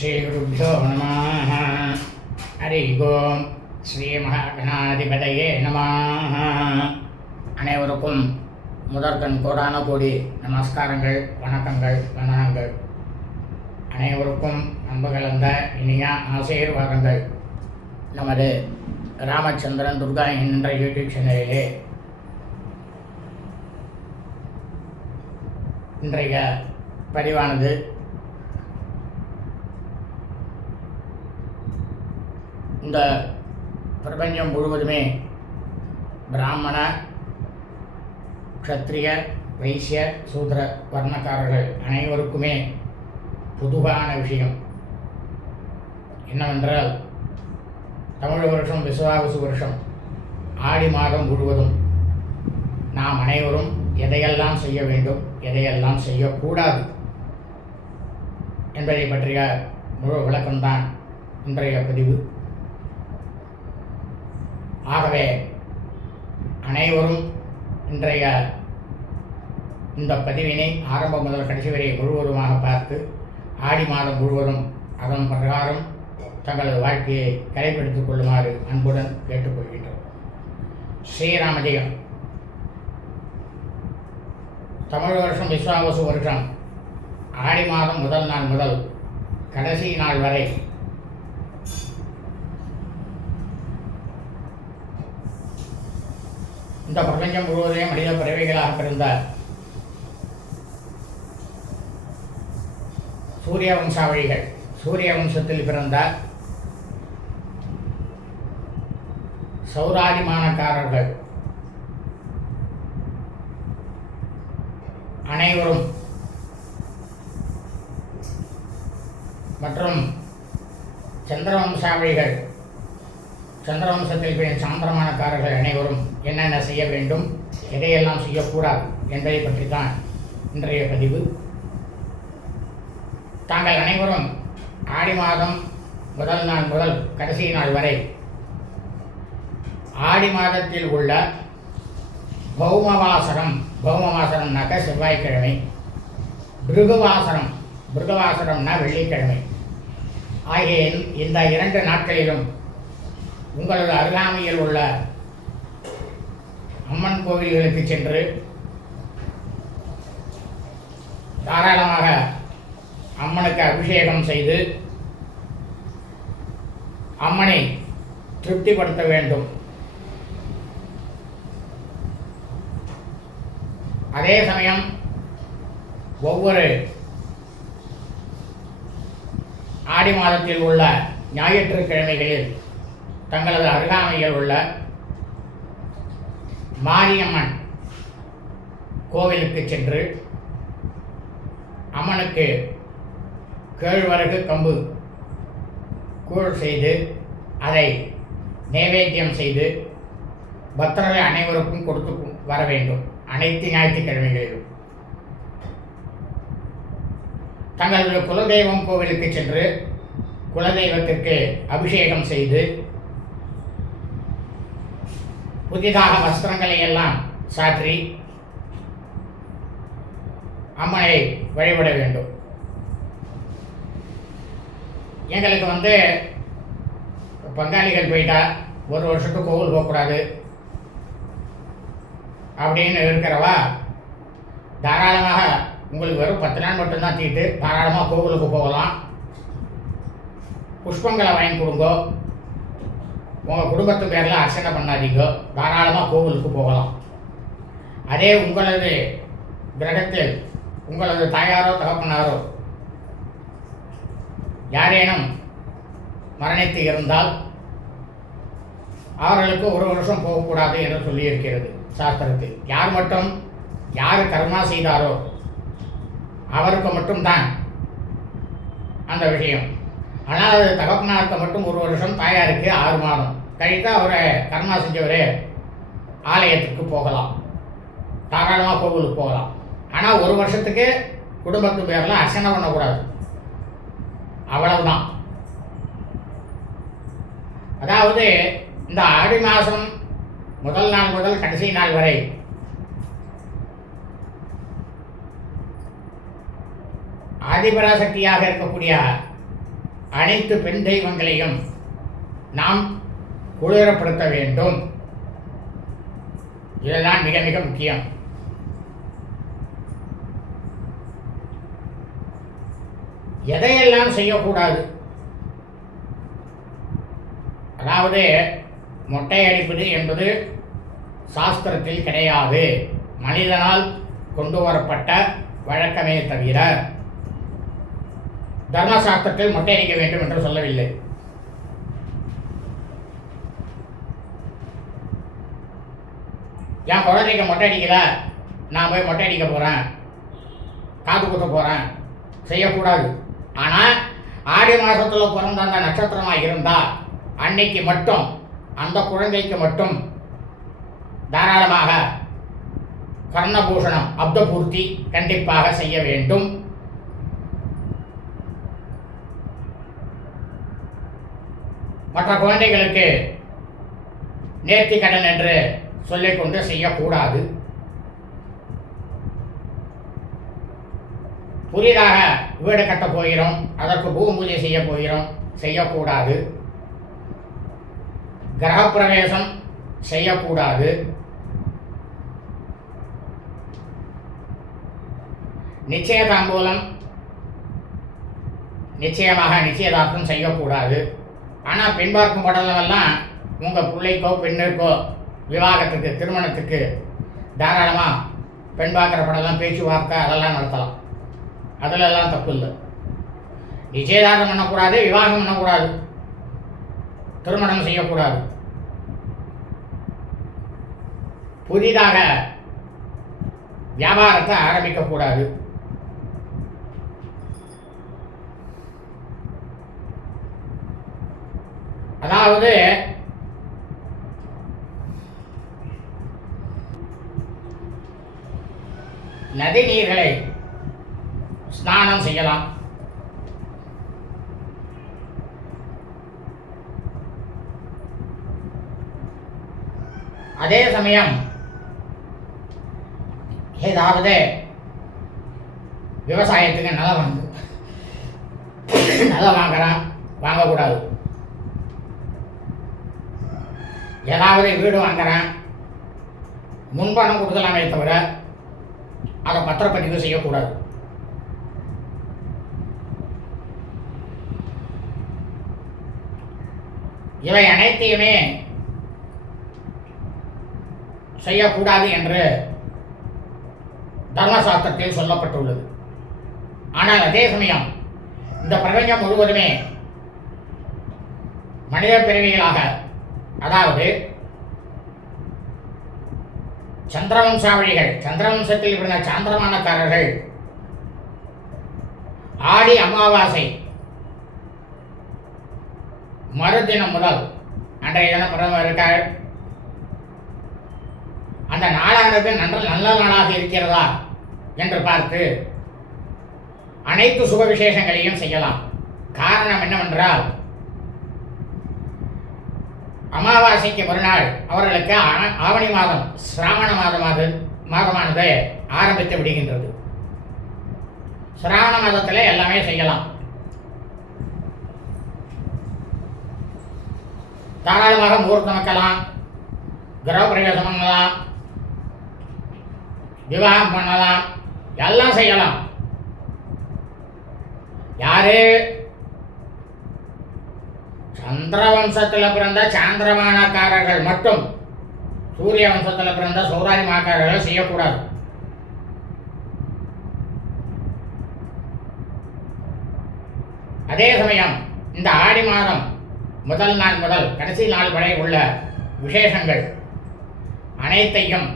ஸ்ரீகுருப்போ நம ஹரி ஓம் ஸ்ரீ மகாகணாதிபதையே நம அனைவருக்கும் முதற்கண் கோடான கோடி நமஸ்காரங்கள் வணக்கங்கள் வந்தனங்கள் அனைவருக்கும் அன்பு கலந்த இனிய ஆசீர்வாதங்கள். நமது ராமச்சந்திரன் துர்கா என்ற யூடியூப் சேனலிலே இன்றைய பதிவானது இந்த பிரபஞ்சம் முழுவதுமே பிராமண க்ஷத்ரிய வைசிய சூத்ர வர்ணக்காரர்கள் அனைவருக்குமே பொதுவான விஷயம் என்னவென்றால் தமிழ் வருஷம் விசுவாவசு வருஷம் ஆடி மாதம் முழுவதும் நாம் அனைவரும் எதையெல்லாம் செய்ய வேண்டும் எதையெல்லாம் செய்யக்கூடாது என்பதை பற்றிய முழு விளக்கம்தான் இன்றைய பதிவு. ஆகவே அனைவரும் இன்றைய இந்த பதிவினை ஆரம்பம் முதல் கடைசி வரை முழுவதுமாக பார்த்து ஆடி மாதம் முழுவதும் அதன் பிரகாரம் தங்களது வாழ்க்கையை கடைபிடித்துக் கொள்ளுமாறு அன்புடன் கேட்டுக்கொள்கின்றோம். ஸ்ரீராமஜெயம். தமிழ் வருஷம் விஸ்வாவசு வருஷம். ஆடி மாதம் முதல் நாள் முதல் கடைசி நாள் வரை இந்த பிரபஞ்சம் முழுவதுமே மனித பிறவிகளாக பிறந்தார் சூரிய வம்சாவளிகள் சூரிய வம்சத்தில் பிறந்தார் சௌராதிமானக்காரர்கள். அனைவரும் மற்றும் சந்திரவம்சாவளிகள் சந்திரவம்சத்தில் பின் சாந்திரமானக்காரர்கள் அனைவரும் என்னென்ன செய்ய வேண்டும் எதையெல்லாம் செய்யக்கூடாது என்பதை பற்றி தான் இன்றைய பதிவு. தாங்கள் அனைவரும் ஆடி மாதம் முதல் நாள் முதல் கடைசி நாள் வரை ஆடி மாதத்தில் உள்ள பௌமவாசரம் பௌமவாசரம்னாக்க செவ்வாய்க்கிழமை பிருகுவாசரம் பிருகுவாசரம்னா வெள்ளிக்கிழமை ஆகிய இந்த இரண்டு நாட்களிலும் உங்களது அருகாமையில் உள்ள அம்மன் கோவில்களுக்கு சென்று தாராளமாக அம்மனுக்கு அபிஷேகம் செய்து அம்மனை திருப்திப்படுத்த வேண்டும். அதே சமயம் ஒவ்வொரு ஆடி மாதத்தில் உள்ள ஞாயிற்றுக்கிழமைகளில் தங்களது அருகாமையில் உள்ள மாரியம்மன் கோவிலுக்கு சென்று அம்மனுக்கு கேழ்வரகு கம்பு கூழ் செய்து அதை நைவேத்தியம் செய்து பக்தர்கள் அனைவருக்கும் கொடுத்து வர வேண்டும். அனைத்து ஞாயிற்றுக்கிழமைகளிலும். தங்களது குலதெய்வம் கோவிலுக்கு சென்று குலதெய்வத்திற்கு அபிஷேகம் செய்து புதிதாக வஸ்திரங்களை எல்லாம் சாற்றி அம்மனை வழிபட வேண்டும். எங்களுக்கு வந்து பங்காளிகள் போயிட்டா ஒரு வருஷத்துக்கு கோவில் போகக்கூடாது அப்படின்னு இருக்கிறவா தாராளமாக உங்களுக்கு வெறும் பத்து நாள் மட்டும்தான் தீட்டு தாராளமாக கோவிலுக்கு போகலாம். புஷ்பங்களை வாங்கி கொடுங்கோ. உங்கள் குடும்பத்து பேரில் அர்ச்சனை பண்ணாதீங்க. தாராளமாக கோவிலுக்கு போகலாம். அதே உங்களது கிரகத்தில் உங்களது தாயாரோ தகப்பனாரோ யாரேனும் மரணித்து இருந்தால் அவர்களுக்கு ஒரு வருஷம் போகக்கூடாது என்று சொல்லியிருக்கிறது சாஸ்திரத்தில். யார் மட்டும் யார் கர்மா செய்தாரோ அவருக்கு மட்டும்தான் அந்த விஷயம். ஆனால் அது தகப்பனாருக்கு மட்டும் ஒரு வருஷம் தாயாருக்கு ஆறு மாதம். கழித்து அவரை கர்மா செஞ்சவர் ஆலயத்துக்கு போகலாம். தாராளமாக கோவிலுக்கு போகலாம். ஆனால் ஒரு வருஷத்துக்கு குடும்பத்து பேரில் அர்ச்சனை பண்ணக்கூடாது. அவ்வளவுதான். அதாவது இந்த ஆடி மாதம் முதல் நாள் முதல் கடைசி நாள் வரை ஆதிபராசக்தியாக இருக்கக்கூடிய அனைத்து பெண் தெய்வங்களையும் நாம் குளிரப்படுத்த வேண்டும். இதுதான் மிக மிக முக்கியம். எதையெல்லாம் செய்யக்கூடாது? அதாவது மொட்டை அடிப்பது என்பது சாஸ்திரத்தில் கிடையாது. மனிதனால் கொண்டு வரப்பட்ட வழக்கமே தவிர தர்மசாஸ்திரத்தில் மொட்டை அடிக்க வேண்டும் என்று சொல்லவில்லை. என் குழந்தைக்கு மொட்டை அடிக்கல நான் போய் மொட்டை அடிக்க போகிறேன் காது குத்த போகிறேன் செய்யக்கூடாது. ஆனால் ஆடி மாதத்தில் பிறந்த அந்த நட்சத்திரமாக இருந்தால் அன்னைக்கு மட்டும் அந்த குழந்தைக்கு மட்டும் தாராளமாக கர்ணபூஷணம் அப்தபூர்த்தி கண்டிப்பாக செய்ய வேண்டும். மற்ற குழந்தைகளுக்கு நேர்த்தி கடன் என்று சொல்லிக்கொண்டு செய்யக்கூடாது. புதிதாக வீடு கட்டப் போகிறோம் அதற்கு பூமி பூஜை செய்ய போகிறோம் செய்யக்கூடாது. கிரகப்பிரவேசம் செய்யக்கூடாது. நிச்சயதாம்பூலம் நிச்சயமாக நிச்சயதார்த்தம் செய்யக்கூடாது. ஆனால் பெண் பார்க்கும் உங்கள் பிள்ளைக்கோ பெண்ணுக்கோ விவாகத்துக்கு திருமணத்துக்கு தாராளமாக பெண் பார்க்குற படம்லாம் பேச்சுவார்த்தை அதெல்லாம் நடத்தலாம். அதிலெல்லாம் தப்பு இல்லை நிச்சயதார்த்தம் பண்ணக்கூடாது விவாகம் பண்ணக்கூடாது. திருமணம் செய்யக்கூடாது. புதிதாக வியாபாரத்தை ஆரம்பிக்கக்கூடாது. அதாவது நதி நீர்களை ஸ்நானம் செய்யலாம். அதே சமயம் ஏதாவது விவசாயத்துக்கு நிலம் வந்து நிலம் வாங்குறான் வாங்கக்கூடாது. ஏதாவது வீடு வாங்குறேன். முன்பணம் கொடுக்கலாமே தவிர அதை பத்திரப்பதிவு செய்யக்கூடாது. இவை அனைத்தையுமே செய்யக்கூடாது என்று தர்மசாஸ்திரத்தில் சொல்லப்பட்டுள்ளது. ஆனால் அதே சமயம் இந்த பிரபஞ்சம் முழுவதுமே மனித பிறவிகளாக அதாவது சந்திரவம்சாவளிகள் சந்திரவம்சத்தில் இருந்த சாந்திரமானக்காரர்கள். ஆடி அமாவாசை. மறுதினம் முதல் அன்றைய தினம் பிரதமர் இருக்கார். அந்த நாளானது நன்ற நல்ல நாளாக இருக்கிறதா என்று பார்த்து அனைத்து சுப விசேஷங்களையும் செய்யலாம். காரணம் என்னவென்றால் அமாவாசைக்கு மறுநாள் அவர்களுக்கு ஆவணி மாதம் சிராவண மாதமானது மாதமானது ஆரம்பித்து விடுகின்றது. சிராவண மாதத்தில் எல்லாமே செய்யலாம். தாராளமாக முகூர்த்தம் வைக்கலாம் கிரகப்பிரவேசம் பண்ணலாம் விவாகம் பண்ணலாம் எல்லாம் செய்யலாம். யாரு சந்திர வம்சத்தில் பிறந்த சாந்திரமானக்காரர்கள் மட்டும் சூரிய வம்சத்தில் பிறந்த சௌராதிமாக்காரர்கள் செய்யக்கூடாது. அதே சமயம் இந்த ஆடி மாதம் முதல் நாள் முதல் கடைசி நாள் வரை உள்ள விசேஷங்கள் அனைத்தையும்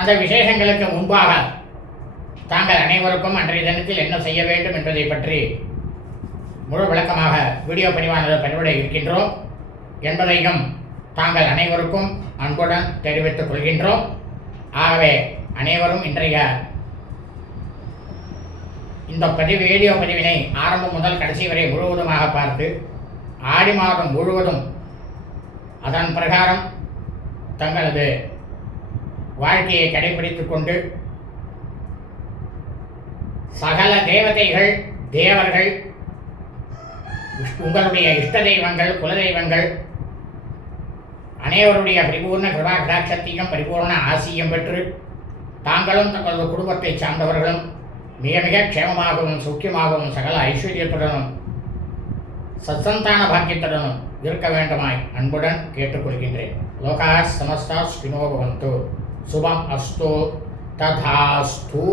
அந்த விசேஷங்களுக்கு முன்பாக தாங்கள் அனைவருக்கும் அன்றைய தினத்தில் என்ன செய்ய வேண்டும் என்பதை பற்றி முழு விளக்கமாக வீடியோ பதிவானது பதிவிட இருக்கின்றோம். என்பதையும் தாங்கள் அனைவருக்கும் அன்புடன் தெரிவித்துக் கொள்கின்றோம். ஆகவே அனைவரும் இன்றைய இந்த பதிவு வீடியோ பதிவினை ஆரம்பம் முதல் கடைசி வரை முழுவதுமாக பார்த்து ஆடி மாதம் முழுவதும் அதன் பிரகாரம் தங்களது வாழ்க்கையை கடைபிடித்து கொண்டு சகல தேவதைகள் தேவர்கள் உங்களுடைய இஷ்ட தெய்வங்கள் குலதெய்வங்கள் அனைவருடைய பரிபூர்ண கிருபா கடாட்சத்தையும் பரிபூர்ண ஆசியும் பெற்று தாங்களும் தங்களது குடும்பத்தை சார்ந்தவர்களும் மிக மிக க்ஷேமமாகவும் சுக்கியமாகவும் சகல ஐஸ்வர்யத்துடனும் சத்சந்தான பாக்கியத்துடனும் இருக்க வேண்டுமாய் அன்புடன் கேட்டுக்கொள்கின்றேன். லோகா சமஸ்தா ஸ்பினோ சுபம் அஸ்தோ. ததாஸ்தூ.